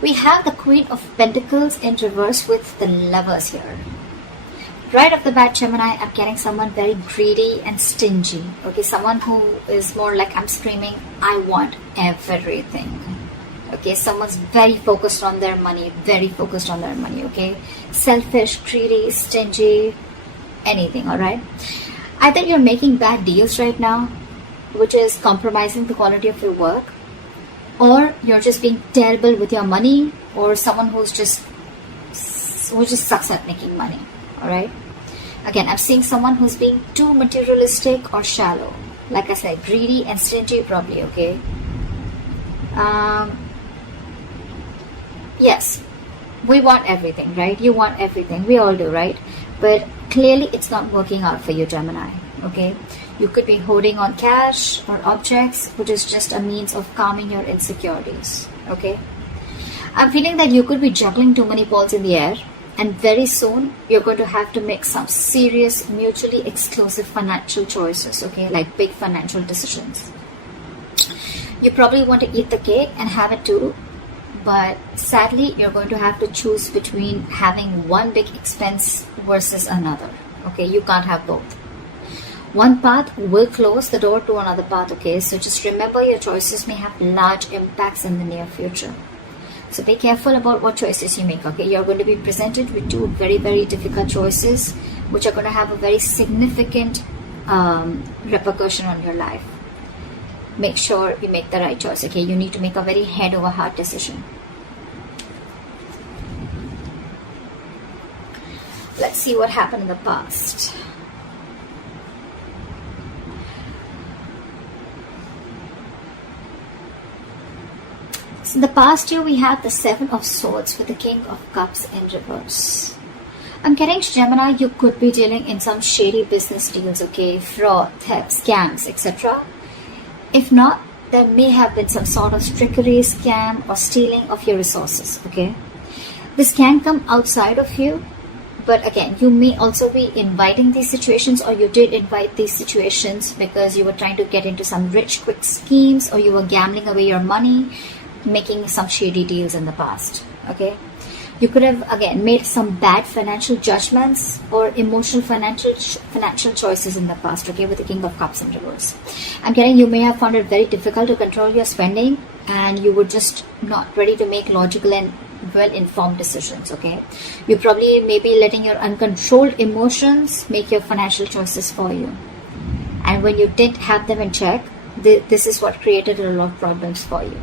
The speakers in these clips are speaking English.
We have the Queen of Pentacles in reverse with the Lovers here. Right off the bat, Gemini, I'm getting someone very greedy and stingy. Okay, someone who is more like, I'm screaming, I want everything. Okay, someone's very focused on their money, okay? Selfish, greedy, stingy, anything, alright? Either you're making bad deals right now, which is compromising the quality of your work, or you're just being terrible with your money, or someone who just sucks at making money, alright? Again, I'm seeing someone who's being too materialistic or shallow. Like I said, greedy and stingy probably, okay? Yes, we want everything, right? You want everything. We all do, right? But clearly it's not working out for you, Gemini, okay? You could be holding on cash or objects, which is just a means of calming your insecurities, okay? I'm feeling that you could be juggling too many balls in the air, and very soon you're going to have to make some serious, mutually exclusive financial choices, okay? Like big financial decisions. You probably want to eat the cake and have it too, but sadly you're going to have to choose between having one big expense versus another, okay? You can't have both. One path will close the door to another path, okay? So just remember, your choices may have large impacts in the near future. So be careful about what choices you make, okay? You're going to be presented with two very, very difficult choices, which are going to have a very significant repercussion on your life. Make sure you make the right choice, okay? You need to make a very head over heart decision. Let's see what happened in the past. So in the past year, we have the Seven of Swords with the King of Cups in reverse. I'm getting, Gemini, you could be dealing in some shady business deals, okay? Fraud, theft, scams, etc. If not, there may have been some sort of trickery, scam, or stealing of your resources, okay? This can come outside of you, but again, you may also be inviting these situations, or you did invite these situations because you were trying to get into some rich, quick schemes, or you were gambling away your money, making some shady deals in the past, okay? You could have, again, made some bad financial judgments or emotional financial choices in the past, okay, with the King of Cups in reverse. I'm getting, you may have found it very difficult to control your spending, and you were just not ready to make logical and well-informed decisions, okay? You probably may be letting your uncontrolled emotions make your financial choices for you. And when you didn't have them in check, this is what created a lot of problems for you.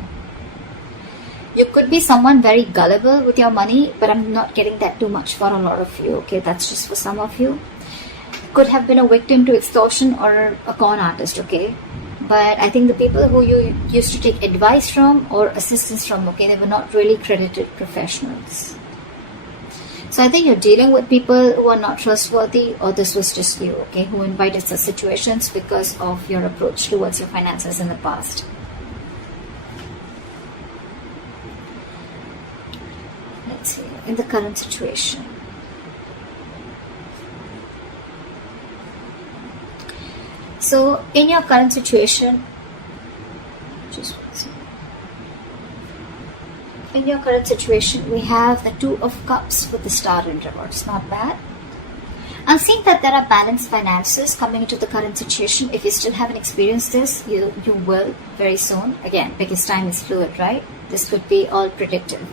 You could be someone very gullible with your money, but I'm not getting that too much for a lot of you, okay? That's just for some of you. Could have been a victim to extortion or a con artist, okay? But I think the people who you used to take advice from or assistance from, okay, they were not really credited professionals. So I think you're dealing with people who are not trustworthy, or this was just you, okay, who invited such situations because of your approach towards your finances in the past. In the current situation. So in your current situation, we have the Two of Cups with the Star in reverse. Not bad. I'm seeing that there are balanced finances coming into the current situation. If you still haven't experienced this, you will very soon. Again, because time is fluid, right? This could be all predictive.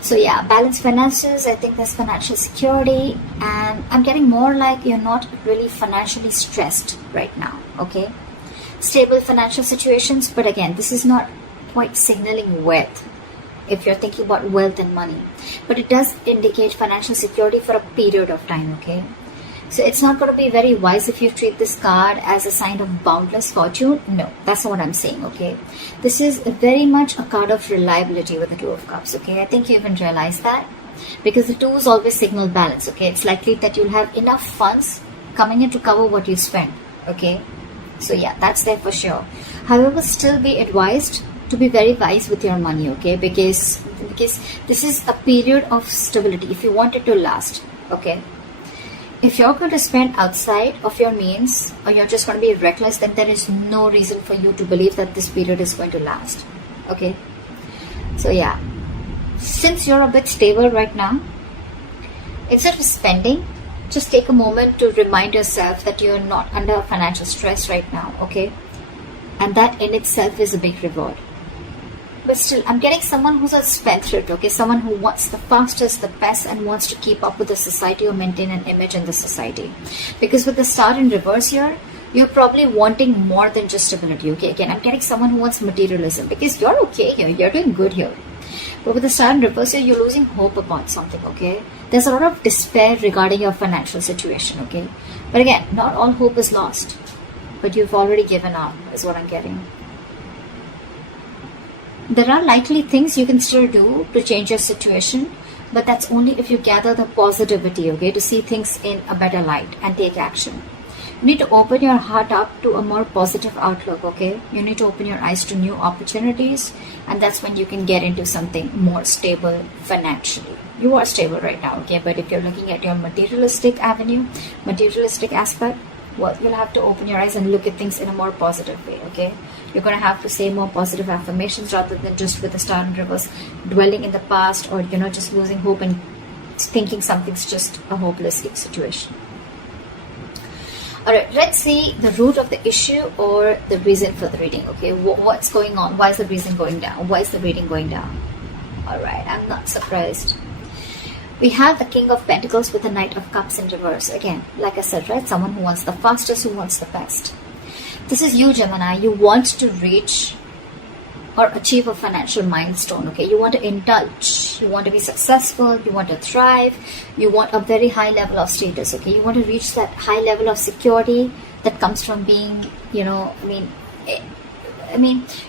So yeah, balanced finances, I think there's financial security, and I'm getting more like you're not really financially stressed right now, okay? Stable financial situations, but again, this is not quite signaling wealth if you're thinking about wealth and money. But it does indicate financial security for a period of time, okay? So it's not going to be very wise if you treat this card as a sign of boundless fortune. No, that's not what I'm saying, okay? This is very much a card of reliability with the Two of Cups, okay? I think you even realize that, because the twos always signal balance, okay? It's likely that you'll have enough funds coming in to cover what you spend, okay? So yeah, that's there for sure. However, still be advised to be very wise with your money, okay? Because this is a period of stability if you want it to last, okay? If you're going to spend outside of your means, or you're just going to be reckless, then there is no reason for you to believe that this period is going to last, okay? So yeah, Since you're a bit stable right now, instead of spending, just take a moment to remind yourself that you're not under financial stress right now, okay? And that in itself is a big reward. But still, I'm getting someone who's a spendthrift, okay? Someone who wants the fastest, the best, and wants to keep up with the society or maintain an image in the society. Because with the star in reverse here, you're probably wanting more than just stability, okay? Again, I'm getting someone who wants materialism, because you're okay here, you're doing good here. But with the star in reverse here, you're losing hope about something, okay? There's a lot of despair regarding your financial situation, okay? But again, not all hope is lost. But you've already given up, is what I'm getting. There are likely things you can still do to change your situation, but that's only if you gather the positivity, okay, to see things in a better light and take action. You need to open your heart up to a more positive outlook, okay? You need to open your eyes to new opportunities, and that's when you can get into something more stable financially. You are stable right now, okay? But if you're looking at your materialistic avenue, materialistic aspect, well, you'll have to open your eyes and look at things in a more positive way, okay? You're going to have to say more positive affirmations rather than just with the star in reverse dwelling in the past, or, just losing hope and thinking something's just a hopeless situation. Alright, let's see the root of the issue or the reason for the reading, okay? What's going on? Why is the reason going down? Why is the reading going down? Alright, I'm not surprised. We have the King of Pentacles with the Knight of Cups in reverse. Again, like I said, right? Someone who wants the fastest, who wants the best. This is you, Gemini. You want to reach or achieve a financial milestone, okay? You want to indulge. You want to be successful. You want to thrive. You want a very high level of status, okay? You want to reach that high level of security that comes from being, you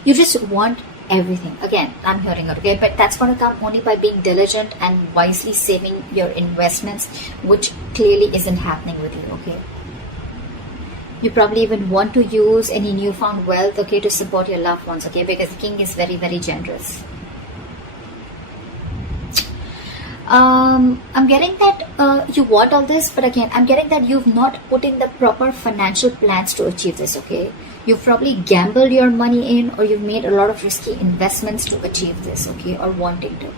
just want everything. Again, I'm hearing it, okay? But that's going to come only by being diligent and wisely saving your investments, which clearly isn't happening with you, okay? You probably even want to use any newfound wealth, okay, to support your loved ones, okay? Because the king is very, very generous. I'm getting that you want all this, but again, I'm getting that you've not put in the proper financial plans to achieve this, okay? You've probably gambled your money in, or you've made a lot of risky investments to achieve this, okay, or wanting to.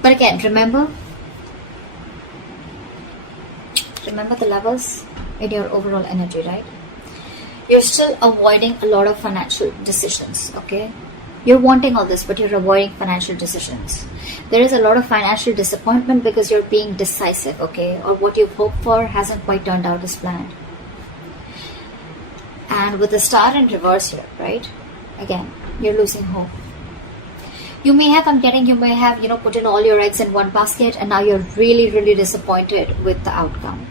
But again, remember the levels in your overall energy, right? You're still avoiding a lot of financial decisions, okay? You're wanting all this, but you're avoiding financial decisions. There is a lot of financial disappointment because you're being decisive, okay? Or what you've hoped for hasn't quite turned out as planned. And with the star in reverse here, right? Again, you're losing hope. You may have, put in all your eggs in one basket, and now you're really, really disappointed with the outcome.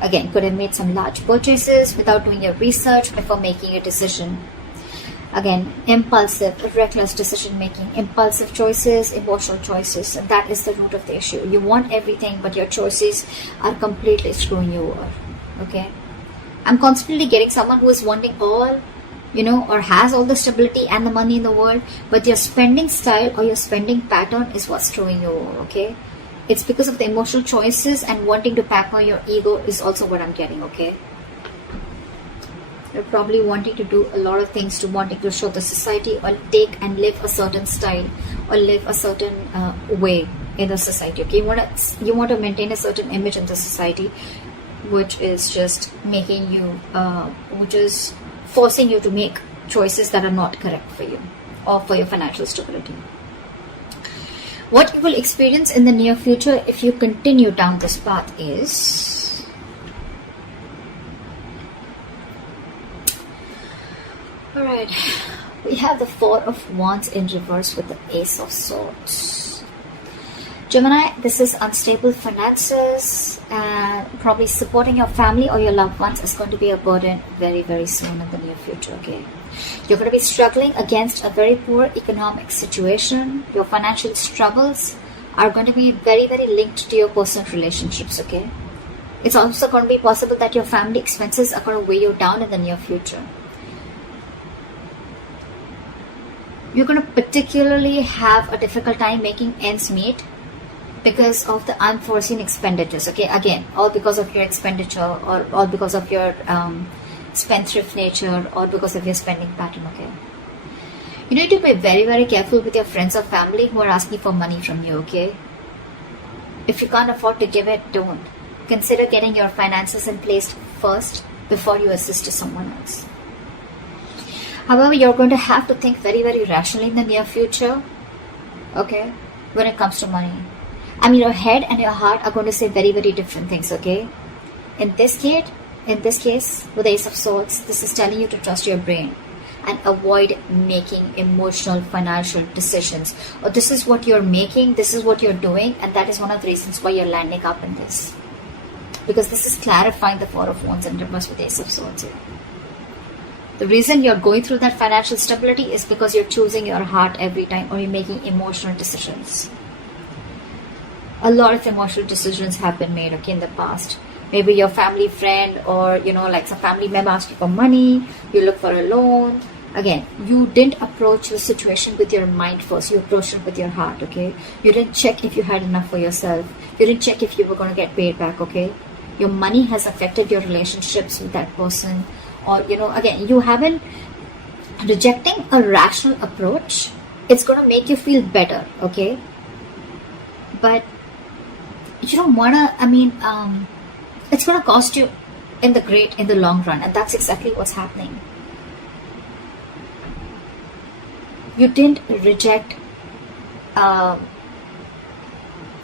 Again, could have made some large purchases without doing your research before making a decision. Again, impulsive, reckless decision making, impulsive choices, emotional choices, and that is the root of the issue. You want everything, but your choices are completely screwing you over, okay? I'm constantly getting someone who is wanting all, or has all the stability and the money in the world, but your spending style or your spending pattern is what's screwing you over, okay? It's because of the emotional choices and wanting to pamper your ego is also what I'm getting, okay? You're probably wanting to do a lot of things, to wanting to show the society or take and live a certain style or live a certain way in the society, okay? You want to maintain a certain image in the society, which is just making you, which is forcing you to make choices that are not correct for you or for your financial stability. What you will experience in the near future if you continue down this path is alright, we have the Four of Wands in reverse with the Ace of Swords. Gemini, this is unstable finances, and probably supporting your family or your loved ones is going to be a burden very, very soon in the near future, okay? You're going to be struggling against a very poor economic situation. Your financial struggles are going to be very, very linked to your personal relationships, okay? It's also going to be possible that your family expenses are going to weigh you down in the near future. You're going to particularly have a difficult time making ends meet because of the unforeseen expenditures, okay? Again, all because of your expenditure, or all because of your spendthrift nature, or because of your spending pattern, okay? You need to be very, very careful with your friends or family who are asking for money from you, okay? If you can't afford to give it, don't. Consider getting your finances in place first before you assist to someone else. However, you're going to have to think very, very rationally in the near future, okay, when it comes to money. I mean, your head and your heart are going to say very, very different things, okay? In this case, with the Ace of Swords, this is telling you to trust your brain and avoid making emotional financial decisions. Or this is what you're making, this is what you're doing, and that is one of the reasons why you're landing up in this. Because this is clarifying the Four of Wands in reverse with the Ace of Swords here. The reason you're going through that financial stability is because you're choosing your heart every time, or you're making emotional decisions. A lot of emotional decisions have been made, okay, in the past. Maybe your family friend or, like some family member asked you for money, you look for a loan. Again, you didn't approach the situation with your mind first, you approached it with your heart, okay? You didn't check if you had enough for yourself. You didn't check if you were going to get paid back, okay? Your money has affected your relationships with that person. Or, again, you haven't, rejecting a rational approach, it's going to make you feel better, okay? But you don't want to, it's going to cost you in the long run, and that's exactly what's happening. You didn't reject,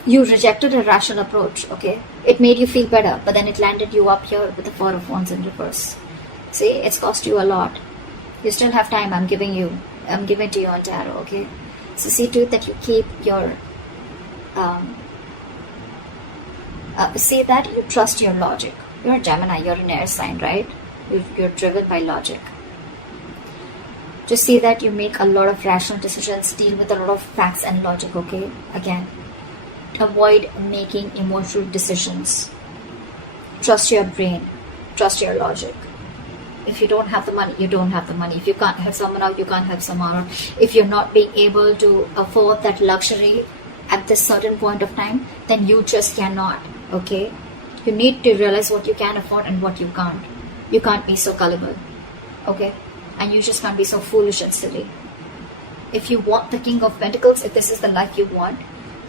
you rejected a rational approach, okay? It made you feel better, but then it landed you up here with the Four of Wands in reverse. See, it's cost you a lot. You still have time. I'm giving to you on tarot, okay? So see to it that you keep your, say that you trust your logic. You're a Gemini, you're an air sign, right? You're driven by logic. Just see that you make a lot of rational decisions, deal with a lot of facts and logic, okay? Again, avoid making emotional decisions. Trust your brain, trust your logic. If you don't have the money, you don't have the money. If you can't help someone out, you can't help someone out. If you're not being able to afford that luxury at this certain point of time, then you just cannot, okay? You need to realize what you can afford and what you can't. You can't be so gullible, okay? And you just can't be so foolish and silly. If you want the King of Pentacles, if this is the life you want,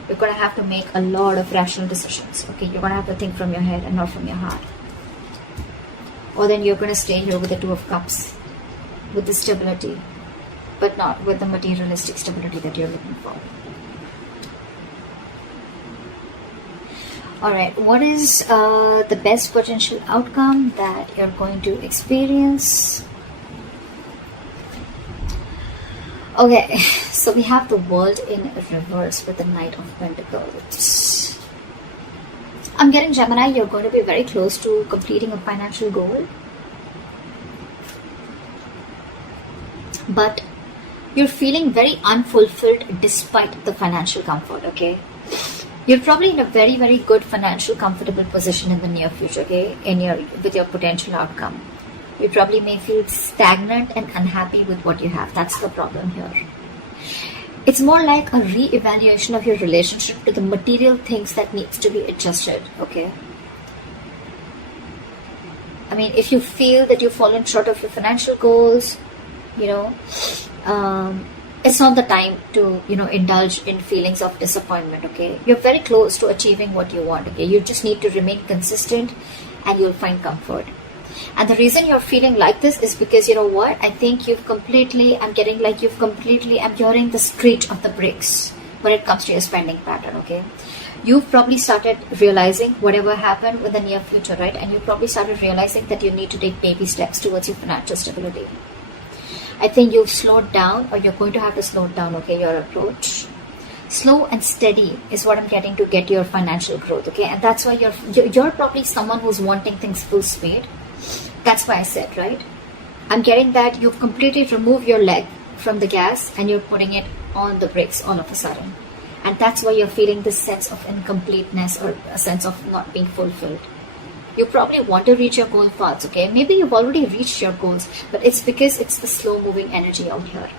you're going to have to make a lot of rational decisions, okay? You're going to have to think from your head and not from your heart. Or then you're going to stay here with the Two of Cups, with the stability, but not with the materialistic stability that you're looking for. Alright, what is the best potential outcome that you're going to experience? Okay, so we have the World in reverse with the Knight of Pentacles. I'm getting, Gemini, you're going to be very close to completing a financial goal. But you're feeling very unfulfilled despite the financial comfort, okay? You're probably in a very, very good financial comfortable position in the near future, okay? With your potential outcome. You probably may feel stagnant and unhappy with what you have. That's the problem here. It's more like a re-evaluation of your relationship to the material things that needs to be adjusted, okay? I mean, if you feel that you've fallen short of your financial goals, it's not the time to, indulge in feelings of disappointment, okay? You're very close to achieving what you want, okay? You just need to remain consistent and you'll find comfort. And the reason you're feeling like this is because, I think I'm hearing the screech of the brakes when it comes to your spending pattern, okay? You've probably started realizing whatever happened in the near future, right? And you probably started realizing that you need to take baby steps towards your financial stability. I think you've slowed down, or you're going to have to slow down, okay, your approach. Slow and steady is what I'm getting to get your financial growth, okay? And that's why you're probably someone who's wanting things full speed. That's why I said, right? I'm getting that you've completely removed your leg from the gas and you're putting it on the brakes all of a sudden. And that's why you're feeling this sense of incompleteness or a sense of not being fulfilled. You probably want to reach your goal fast, okay? Maybe you've already reached your goals, but it's because it's the slow moving energy out here.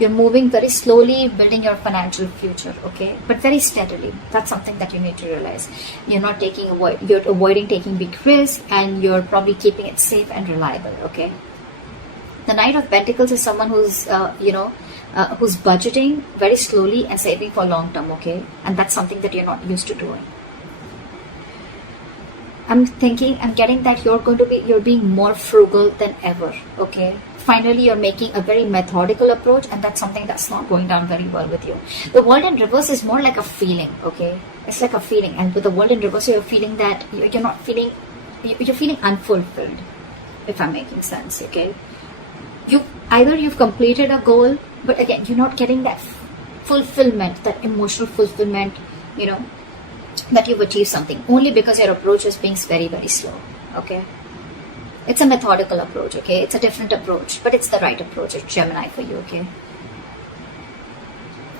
You're moving very slowly, building your financial future, okay? But very steadily. That's something that you need to realize. You're avoiding taking big risks, and you're probably keeping it safe and reliable, okay? The Knight of Pentacles is someone who's, who's budgeting very slowly and saving for long term, okay? And that's something that you're not used to doing. I'm getting that you're being more frugal than ever, okay? Finally, you're making a very methodical approach, and that's something that's not going down very well with you. The World in reverse is more like a feeling, okay? It's like a feeling, and with the World in reverse, you're feeling that you're feeling unfulfilled, if I'm making sense, okay? You've completed a goal, but again, you're not getting that fulfillment, that emotional fulfillment, that you've achieved something, only because your approach is being very, very slow, okay? It's a methodical approach, okay? It's a different approach, but it's the right approach. It's Gemini for you, okay?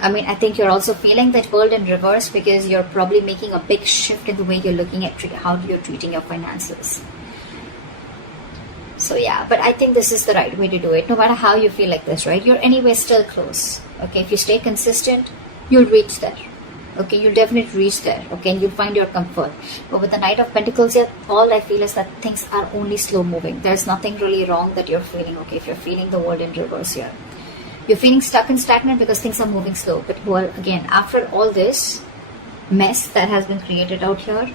I think you're also feeling that World in reverse because you're probably making a big shift in the way you're looking at how you're treating your finances. So yeah, but I think this is the right way to do it. No matter how you feel like this, right? You're anyway still close, okay? If you stay consistent, you'll reach there. Okay, you'll definitely reach there, okay, and you'll find your comfort. But with the Knight of Pentacles here, all I feel is that things are only slow moving. There's nothing really wrong that you're feeling, okay, if you're feeling the World in reverse here. You're feeling stuck and stagnant because things are moving slow. But well, again, after all this mess that has been created out here,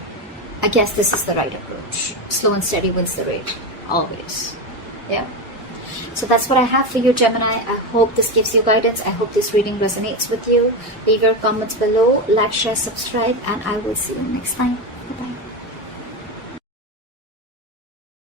I guess this is the right approach. Slow and steady wins the race, always. Yeah. So that's what I have for you, Gemini. I hope this gives you guidance. I hope this reading resonates with you. Leave your comments below, like, share, subscribe, and I will see you next time.